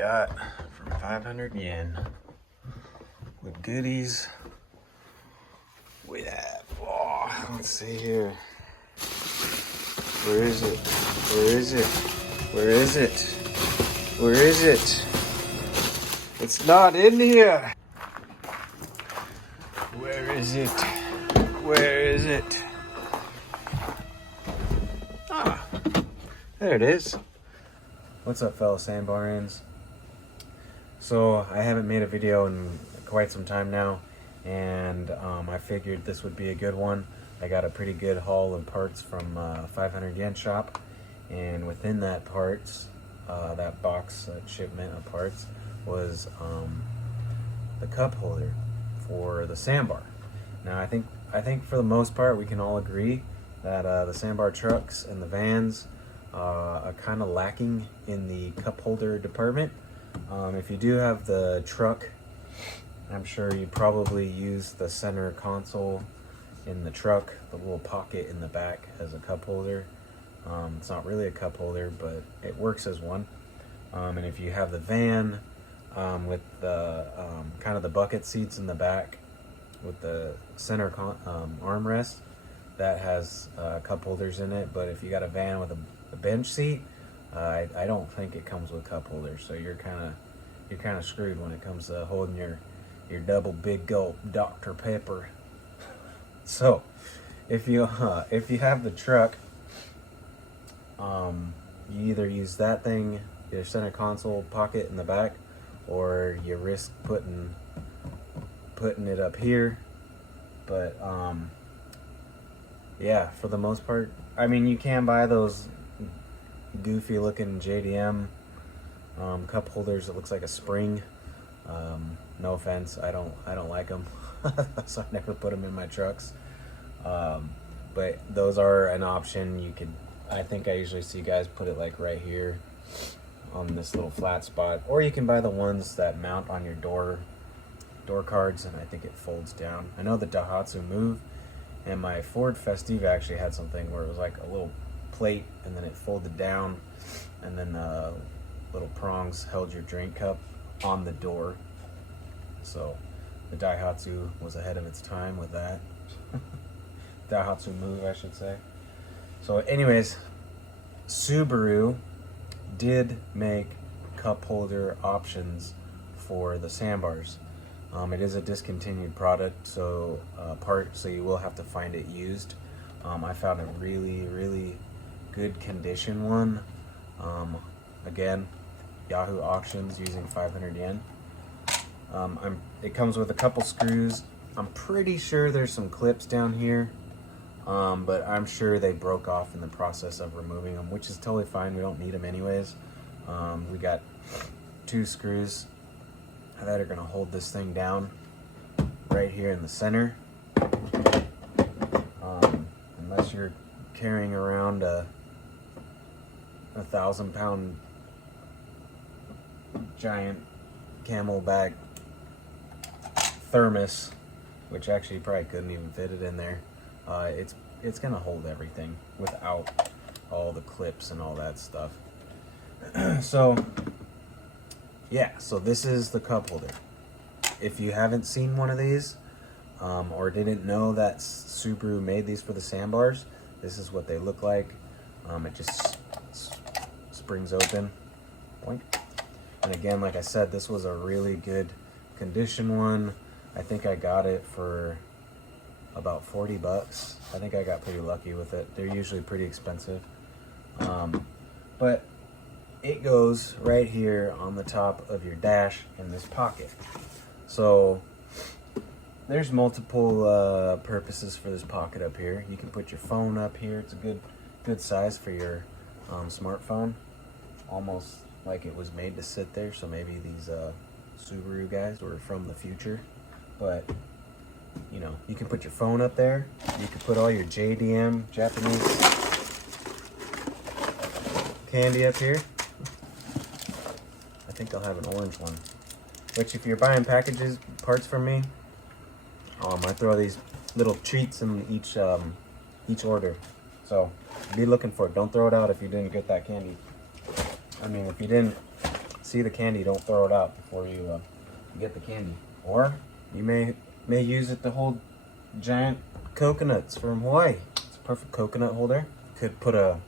got for 500 yen with goodies. We have, oh, let's see here. Where is it? Where is it? Where is it? Where is it? It's not in here. Where is it? Where is it? Ah, there it is. What's up, fellow Sandbarians? So I haven't made a video in quite some time now, and I figured this would be a good one. I got a pretty good haul of parts from 500 yen shop, and within that parts, that box shipment of parts was the cup holder for the Sandbar. Now I think for the most part we can all agree that the Sandbar trucks and the vans are kind of lacking in the cup holder department. If you do have the truck, I'm sure you probably use the center console in the truck, the little pocket in the back as a cup holder. It's not really a cup holder, but it works as one. And if you have the van with the kind of the bucket seats in the back with the center armrest, that has cup holders in it. But if you got a van with a bench seat, I don't think it comes with cup holders. So you're kind of screwed when it comes to holding your double big gulp Dr. Pepper. So if you have the truck, you either use that thing, your center console pocket in the back, or you risk putting it up here. But yeah, for the most part, I mean, you can buy those goofy looking JDM cup holders. It looks like a spring. No offense, I don't like them. So I never put them in my trucks. But those are an option. You could, I think I usually see guys put it like right here on this little flat spot, or you can buy the ones that mount on your door cards, and I think it folds down. I know the Daihatsu Move and my Ford Festiva actually had something where it was like a little plate and then it folded down, and then little prongs held your drink cup on the door. So the Daihatsu was ahead of its time with that. Daihatsu Move, I should say. So anyways, Subaru did make cup holder options for the Sandbars. It is a discontinued product, so so you will have to find it used. I found a really good condition one. Again, Yahoo auctions using 500 yen. It comes with a couple screws. I'm pretty sure there's some clips down here, but I'm sure they broke off in the process of removing them, which is totally fine. We don't need them anyways. We got 2 screws that are gonna hold this thing down right here in the center. Unless you're carrying around a 1,000-pound giant Camelback thermos, which actually you probably couldn't even fit it in there. It's gonna hold everything without all the clips and all that stuff. So yeah, so this is the cup holder. If you haven't seen one of these, or didn't know that Subaru made these for the Sandbars, this is what they look like. It just springs open. Boink. And again, like I said, this was a really good condition one. I think I got it for about 40 bucks. I think I got pretty lucky with it. They're usually pretty expensive. But it goes right here on the top of your dash in this pocket. So there's multiple purposes for this pocket up here. You can put your phone up here. It's a good size for your smartphone. Almost like it was made to sit there. So maybe these Subaru guys were from the future. But you know, you can put your phone up there. You can put all your JDM Japanese candy up here. I think I'll have an orange one. Which, if you're buying parts from me, I throw these little treats in each order. So be looking for it. Don't throw it out if you didn't get that candy. I mean, if you didn't see the candy, don't throw it out before you get the candy. Or you may use it to hold giant coconuts from Hawaii. It's a perfect coconut holder. Could put a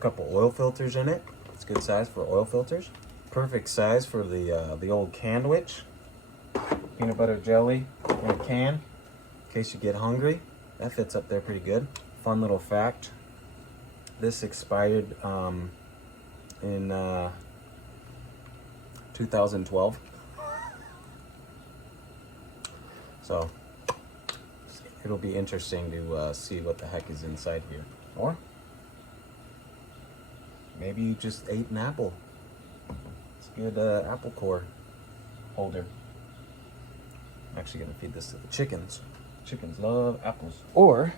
couple oil filters in it. It's a good size for oil filters. Perfect size for the old candwich. Peanut butter jelly in a can in case you get hungry. That fits up there pretty good. Fun little fact. This expired in 2012. So it'll be interesting to see what the heck is inside here. Or maybe you just ate an apple. It's a good apple core holder. I'm actually gonna feed this to the chickens. Chickens love apples. Or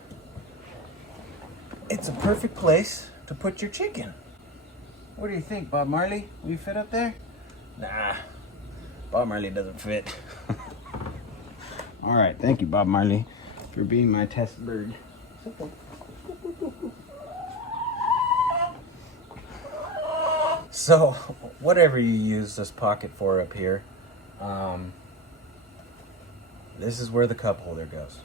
it's a perfect place to put your chicken. What do you think, Bob Marley? Will you fit up there? Nah, Bob Marley doesn't fit. All right, thank you, Bob Marley, for being my test bird. So, whatever you use this pocket for up here, this is where the cup holder goes.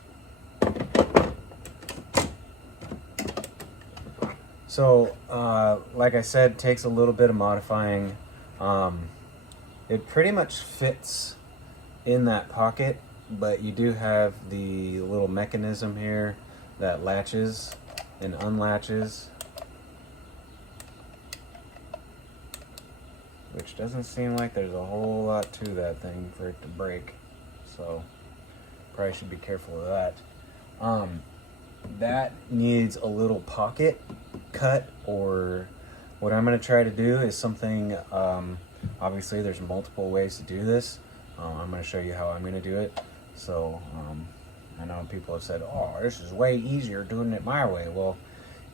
So, like I said, takes a little bit of modifying. It pretty much fits in that pocket, but you do have the little mechanism here that latches and unlatches, which doesn't seem like there's a whole lot to that thing for it to break. So, probably should be careful of that. That needs a little pocket cut, or what I'm going to try to do is something, obviously there's multiple ways to do this. I'm going to show you how I'm going to do it. So I know people have said, oh, this is way easier doing it my way. Well,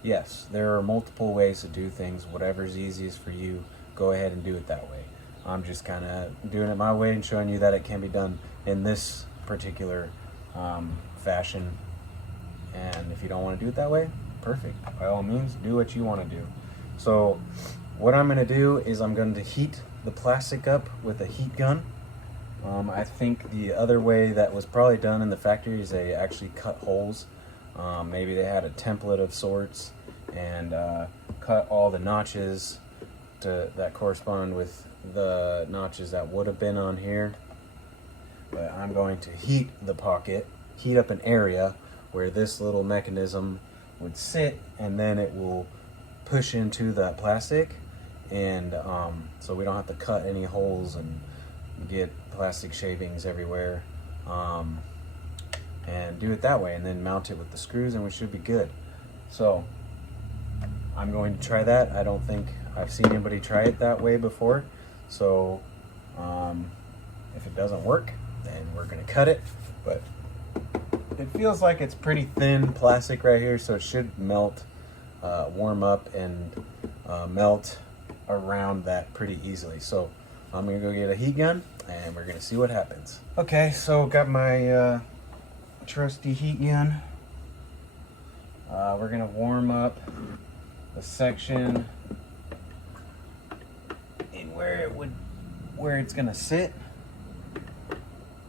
yes, there are multiple ways to do things. Whatever's easiest for you, go ahead and do it that way. I'm just kind of doing it my way and showing you that it can be done in this particular fashion. And if you don't want to do it that way, perfect. By all means, do what you want to do. So what I'm going to do is I'm going to heat the plastic up with a heat gun. I think the other way that was probably done in the factory is they actually cut holes. Maybe they had a template of sorts and cut all the notches that correspond with the notches that would have been on here. But I'm going to heat the pocket, heat up an area where this little mechanism would sit, and then it will push into that plastic, and so we don't have to cut any holes and get plastic shavings everywhere, and do it that way, and then mount it with the screws, and we should be good. So I'm going to try that. I don't think I've seen anybody try it that way before, so if it doesn't work, then we're going to cut it. But it feels like it's pretty thin plastic right here, so it should melt, warm up, and melt around that pretty easily. So I'm gonna go get a heat gun and we're gonna see what happens. Okay, so got my trusty heat gun. We're gonna warm up the section in where it's gonna sit,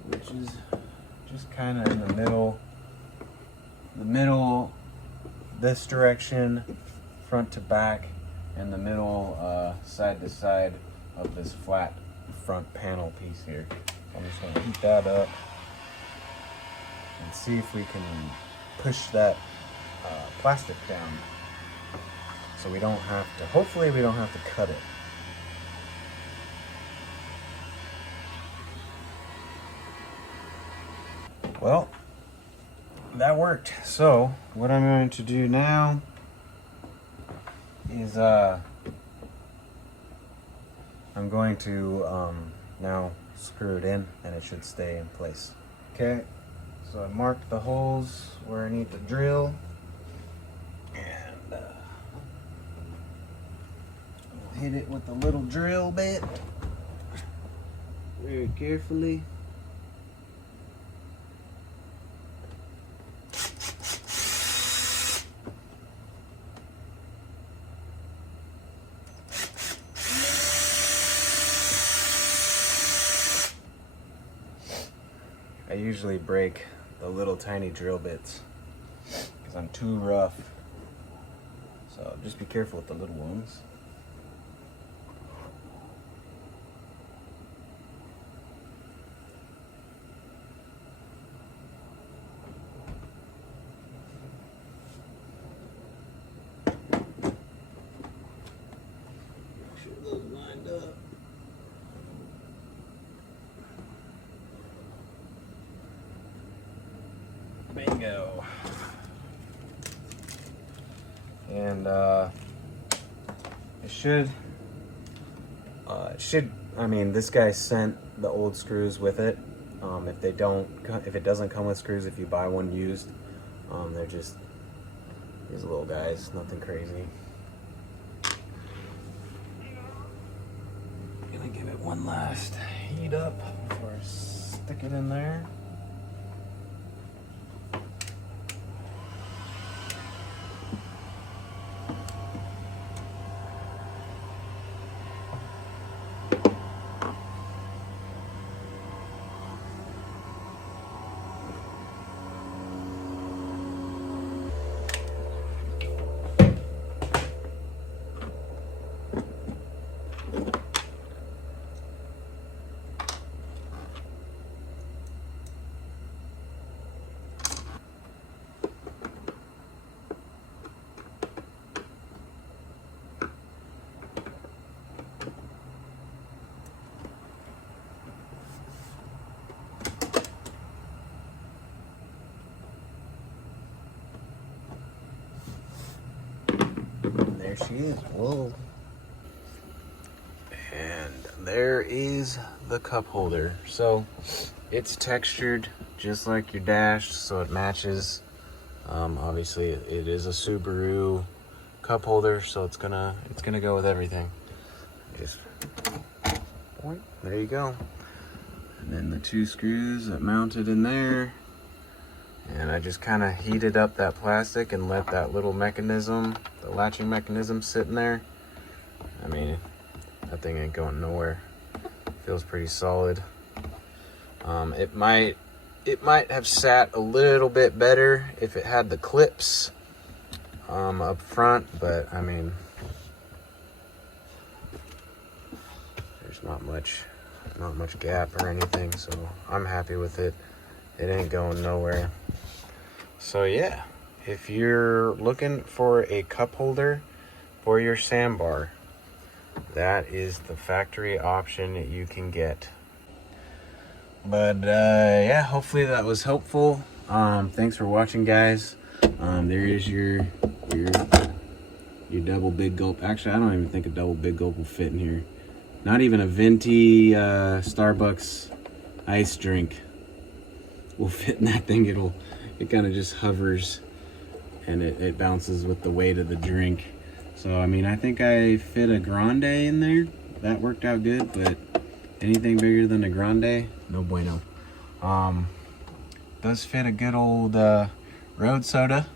which is just kind of in the middle, this direction, front to back, and the middle, side to side of this flat front panel piece here. I'm just going to heat that up and see if we can push that plastic down so we don't have to, hopefully we don't have to cut it. Well, that worked. So what I'm going to do now is I'm going to now screw it in, and it should stay in place. Okay, so I marked the holes where I need to drill, and I'll hit it with a little drill bit very carefully. I usually break the little tiny drill bits because I'm too rough. So just be careful with the little ones. Make sure those lined up. Bingo. And I mean, this guy sent the old screws with it. If it doesn't come with screws, if you buy one used, they're just these little guys, nothing crazy. Gonna give it one last heat up before I stick it in there. There she is. Whoa. And there is the cup holder. So it's textured just like your dash, so it matches. Obviously it is a Subaru cup holder, so it's gonna go with everything. Just point. There you go. And then the two screws that mounted in there. And I just kind of heated up that plastic and let that little mechanism, the latching mechanism, sit in there. I mean, that thing ain't going nowhere. Feels pretty solid. It might have sat a little bit better if it had the clips up front, but I mean, there's not much gap or anything, so I'm happy with it. It ain't going nowhere. So yeah, if you're looking for a cup holder for your Sandbar, that is the factory option you can get. But yeah, hopefully that was helpful. Thanks for watching, guys. There is your double big gulp. Actually, I don't even think a double big gulp will fit in here. Not even a venti Starbucks ice drink will fit in that thing. It kind of just hovers and it bounces with the weight of the drink. So I mean, I think I fit a grande in there. That worked out good, but anything bigger than a grande, no bueno. Does fit a good old road soda.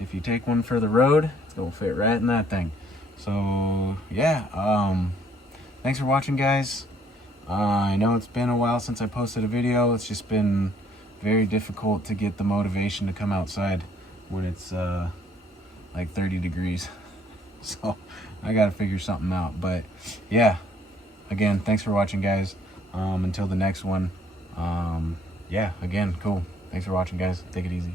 If you take one for the road, it's gonna fit right in that thing. So yeah, thanks for watching, guys. I know it's been a while since I posted a video. It's just been very difficult to get the motivation to come outside when it's like 30 degrees. So I gotta figure something out. But yeah, again, thanks for watching, guys. Until the next one. Yeah, again, cool. Thanks for watching, guys. Take it easy.